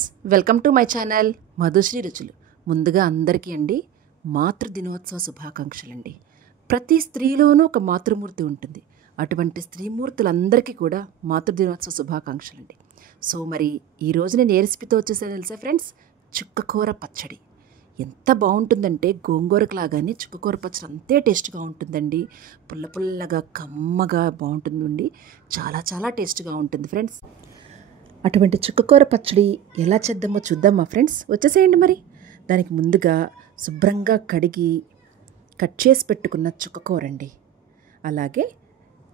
Friends, welcome to my channel Madhushree రుచులు. ముందుగా అందరికీ అండి మాతృదినోత్సవ శుభాకాంక్షలండి. ప్రతి స్త్రీలోనూ ఒక మాతృమూర్తి ఉంటుంది. అటువంటి స్త్రీమూర్తులందరికీ కూడా మాతృదినోత్సవ శుభాకాంక్షలండి. సో మరి ఈరోజు నేను ఏ రెసిపీతో వచ్చేసాను తెలుసా ఫ్రెండ్స్? చుక్కకూర పచ్చడి. ఎంత బాగుంటుందంటే గోంగూరకు లాగానే చుక్కకూర పచ్చడి అంతే టేస్ట్గా ఉంటుందండి. పుల్ల పుల్లగా కమ్మగా బాగుంటుందండి. చాలా చాలా టేస్ట్గా ఉంటుంది ఫ్రెండ్స్. అటువంటి చుక్కకూర పచ్చడి ఎలా చేద్దామో చూద్దామా ఫ్రెండ్స్? వచ్చేసేయండి మరి. దానికి ముందుగా శుభ్రంగా కడిగి కట్ చేసి పెట్టుకున్న చుక్కకూర అండి. అలాగే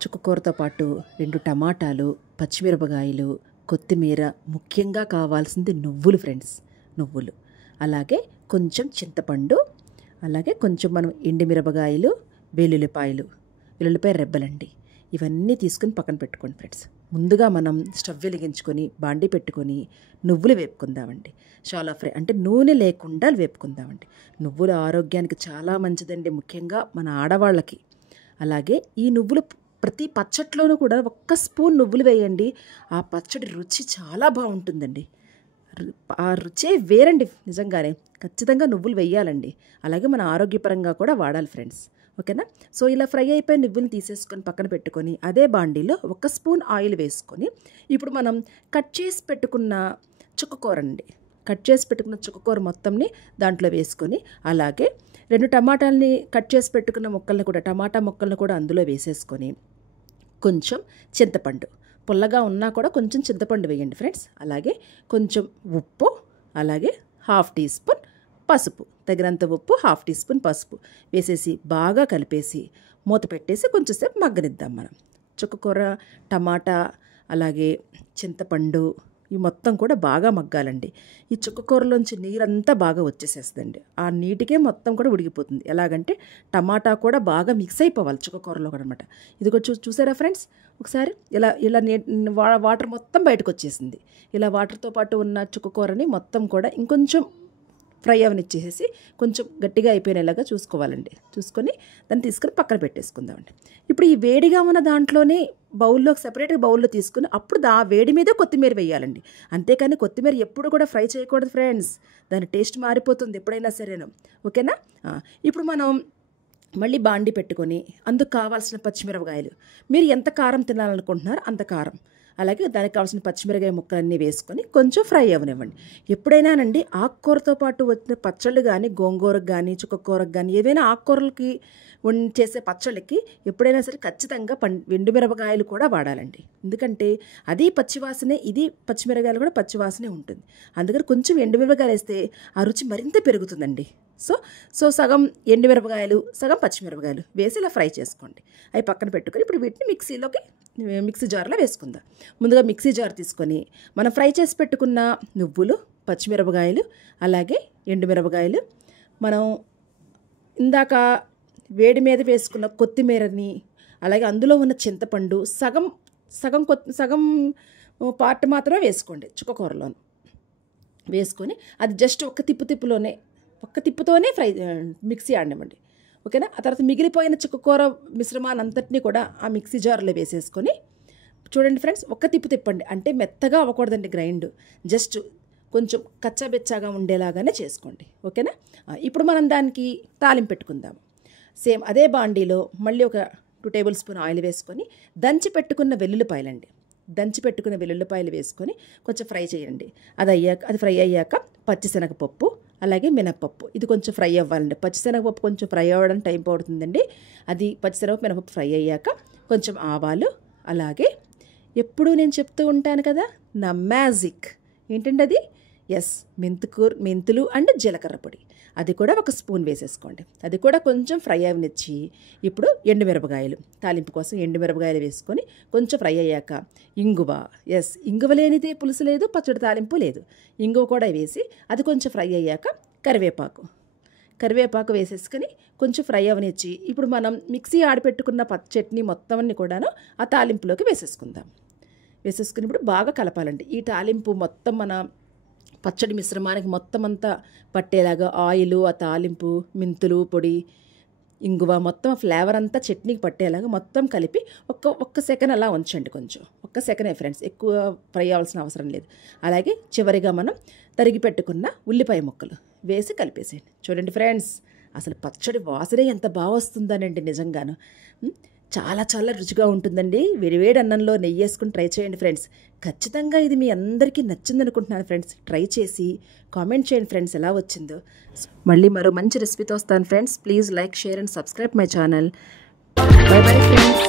చుక్కకూరతో పాటు 2 టమాటాలు, పచ్చిమిరపకాయలు, కొత్తిమీర, ముఖ్యంగా కావాల్సింది నువ్వులు ఫ్రెండ్స్, నువ్వులు. అలాగే కొంచెం చింతపండు, అలాగే కొంచెం మనం ఎండుమిరపకాయలు, వెల్లుల్లిపాయ రెబ్బలండి. ఇవన్నీ తీసుకుని పక్కన పెట్టుకోండి ఫ్రెండ్స్. ముందుగా మనం స్టవ్ వెలిగించుకొని బాండి పెట్టుకొని నువ్వులు వేపుకుందామండి. షాలో ఫ్రై అంటే నూనె లేకుండా వేపుకుందామండి. నువ్వులు ఆరోగ్యానికి చాలా మంచిదండి, ముఖ్యంగా మన ఆడవాళ్ళకి. అలాగే ఈ నువ్వులు ప్రతి పచ్చట్లోనూ కూడా 1 స్పూన్ నువ్వులు వేయండి. ఆ పచ్చడి రుచి చాలా బాగుంటుందండి. ఆ రుచే వేరండి నిజంగానే. ఖచ్చితంగా నువ్వులు వేయాలండి. అలాగే మన ఆరోగ్యపరంగా కూడా వాడాలి ఫ్రెండ్స్. ఓకేనా? సో ఇలా ఫ్రై అయిపోయిన నువ్వులు తీసేసుకొని పక్కన పెట్టుకొని అదే బాండీలో 1 స్పూన్ ఆయిల్ వేసుకొని ఇప్పుడు మనం కట్ చేసి పెట్టుకున్న చుక్కకూర మొత్తంని దాంట్లో వేసుకొని, అలాగే 2 టమాటాలని కట్ చేసి పెట్టుకున్న టమాటా ముక్కలను కూడా అందులో వేసేసుకొని కొంచెం చింతపండు, పుల్లగా ఉన్నా కూడా కొంచెం చింతపండు వేయండి ఫ్రెండ్స్. అలాగే కొంచెం ఉప్పు, అలాగే 1/2 టీ స్పూన్ పసుపు, తగినంత ఉప్పు, 1/2 టీ స్పూన్ పసుపు వేసేసి బాగా కలిపేసి మూత పెట్టేసి కొంచెంసేపు మగ్గనిద్దాం మనం. చుక్కకూర, టమాటా, అలాగే చింతపండు ఇవి మొత్తం కూడా బాగా మగ్గాలండి. ఈ చుక్కకూరలోంచి నీరంతా బాగా వచ్చేసేస్తుందండి. ఆ నీటికే మొత్తం కూడా ఉడికిపోతుంది. ఎలాగంటే టమాటా కూడా బాగా మిక్స్ అయిపోవాలి చుక్కకూరలో కూడా అనమాట. ఇది కూడా చూసారా ఫ్రెండ్స్? ఒకసారి ఇలా వాటర్ మొత్తం బయటకు వచ్చేసింది. ఇలా వాటర్తో పాటు ఉన్న చుక్కకూరని మొత్తం కూడా ఇంకొంచెం ఫ్రై అవనిచ్చేసేసి కొంచెం గట్టిగా అయిపోయినలాగా చూసుకోవాలండి. చూసుకొని దాన్ని తీసుకొని పక్కన పెట్టేసుకుందామండి. ఇప్పుడు ఈ వేడిగా ఉన్న దాంట్లోనే సెపరేట్గా బౌల్లో తీసుకుని అప్పుడు ఆ వేడి మీద కొత్తిమీర వేయాలండి. అంతేకాని కొత్తిమీర ఎప్పుడు కూడా ఫ్రై చేయకూడదు ఫ్రెండ్స్. దాని టేస్ట్ మారిపోతుంది ఎప్పుడైనా సరేనా. ఓకేనా? ఇప్పుడు మనం మళ్ళీ బాండి పెట్టుకొని అందుకు కావాల్సిన పచ్చిమిరపకాయలు, మీరు ఎంత కారం తినాలనుకుంటున్నారో అంత కారం, అలాగే దానికి కావాల్సిన పచ్చిమిరపకాయ ముక్కలన్నీ వేసుకొని కొంచెం ఫ్రై అవ్వనివ్వండి. ఎప్పుడైనానండి ఆకుకూరతో పాటు వచ్చిన పచ్చళ్ళు కానీ, గోంగూరకు కానీ, చుక్కకూరకు కానీ, ఏదైనా ఆకుకూరలకి చేసే పచ్చళ్ళకి ఎప్పుడైనా సరే ఖచ్చితంగా ఎండుమిరపకాయలు కూడా వాడాలండి. ఎందుకంటే అది పచ్చివాసనే, ఇది పచ్చిమిరపకాయలు కూడా పచ్చివాసనే ఉంటుంది. అందుకని కొంచెం ఎండుమిరపకాయలు వేస్తే ఆ రుచి మరింత పెరుగుతుందండి. సో సగం ఎండుమిరపకాయలు, సగం పచ్చిమిరపకాయలు వేసి ఇలా ఫ్రై చేసుకోండి. అవి పక్కన పెట్టుకొని ఇప్పుడు వీటిని మిక్సీ జార్లో వేసుకుందాం. ముందుగా మిక్సీ జార్ తీసుకొని మనం ఫ్రై చేసి పెట్టుకున్న నువ్వులు, పచ్చిమిరపకాయలు, అలాగే ఎండుమిరపకాయలు, మనం ఇందాక వేడి మీద వేసుకున్న కొత్తిమీరని, అలాగే అందులో ఉన్న చింతపండు సగం పార్ట్ మాత్రమే వేసుకోండి చుక్కకూరలోను. వేసుకొని అది జస్ట్ ఒక్క తిప్పుతోనే మిక్సీ ఆడినామండి. ఓకేనా? ఆ తర్వాత మిగిలిపోయిన చుక్కకూర మిశ్రమాన్ని అంతటినీ కూడా ఆ మిక్సీ జార్లో వేసేసుకొని చూడండి ఫ్రెండ్స్, ఒక్క తిప్పండి. అంటే మెత్తగా అవ్వకూడదండి గ్రైండ్, జస్ట్ కొంచెం కచ్చాబెచ్చాగా ఉండేలాగానే చేసుకోండి. ఓకేనా? ఇప్పుడు మనం దానికి తాలింపు పెట్టుకుందాము. సేమ్ అదే బాండీలో మళ్ళీ ఒక 2 టేబుల్ స్పూన్ ఆయిల్ వేసుకొని దంచి పెట్టుకున్న వెల్లుల్లిపాయలు వేసుకొని కొంచెం ఫ్రై చేయండి. అది ఫ్రై అయ్యాక పచ్చిశనగపప్పు, అలాగే మినప్పప్పు, ఇది కొంచెం ఫ్రై అవ్వాలండి. పచ్చిశనగపప్పు కొంచెం ఫ్రై అవ్వడానికి టైం పడుతుందండి. అది మినపప్పు ఫ్రై అయ్యాక కొంచెం ఆవాలు, అలాగే ఎప్పుడూ నేను చెప్తూ ఉంటాను కదా నా మ్యాజిక్ ఏంటంటే అది మెంతులు అండ్ జీలకర్ర పొడి, అది కూడా 1 స్పూన్ వేసేసుకోండి. అది కూడా కొంచెం ఫ్రై అవనిచ్చి ఇప్పుడు ఎండుమిరపకాయలు, తాలింపు కోసం ఎండుమిరపకాయలు వేసుకొని కొంచెం ఫ్రై అయ్యాక ఇంగువ లేనిదే పులుసు లేదు, పచ్చడి తాలింపు లేదు. ఇంగువ కూడా వేసి అది కొంచెం ఫ్రై అయ్యాక కరివేపాకు వేసేసుకొని కొంచెం ఫ్రై అవనిచ్చి ఇప్పుడు మనం మిక్సీ ఆడిపెట్టుకున్న చట్నీ మొత్తం అన్ని కూడాను ఆ తాలింపులోకి వేసేసుకుందాం. వేసేసుకుని ఇప్పుడు బాగా కలపాలండి. ఈ తాలింపు మొత్తం మన పచ్చడి మిశ్రమానికి మొత్తం అంతా పట్టేలాగా ఆయిలు, ఆ తాలింపు, మెంతులు పొడి, ఇంగువ మొత్తం ఫ్లేవర్ అంతా చట్నీకి పట్టేలాగా మొత్తం కలిపి ఒక్క సెకండ్ అలా ఉంచండి. కొంచెం ఒక్క ఒక్క సెకండే ఫ్రెండ్స్, ఎక్కువ ఫ్రై అవ్వాల్సిన అవసరం లేదు. అలాగే చివరిగా మనం తరిగి పెట్టుకున్న ఉల్లిపాయ ముక్కలు వేసి కలిపేసేయండి. చూడండి ఫ్రెండ్స్, అసలు పచ్చడి వాసనే ఎంత బాగా వస్తుందనండి నిజంగాను. చాలా చాలా రుచిగా ఉంటుందండి. వేడివేడి అన్నంలో నెయ్యి వేసుకుని ట్రై చేయండి ఫ్రెండ్స్. ఖచ్చితంగా ఇది మీ అందరికీ నచ్చింది అనుకుంటున్నాను ఫ్రెండ్స్. ట్రై చేసి కామెంట్ చేయండి ఫ్రెండ్స్ ఎలా వచ్చిందో. మళ్ళీ మరో మంచి రెసిపీతో వస్తాను friends. Please like, share and subscribe my channel. By bye friends.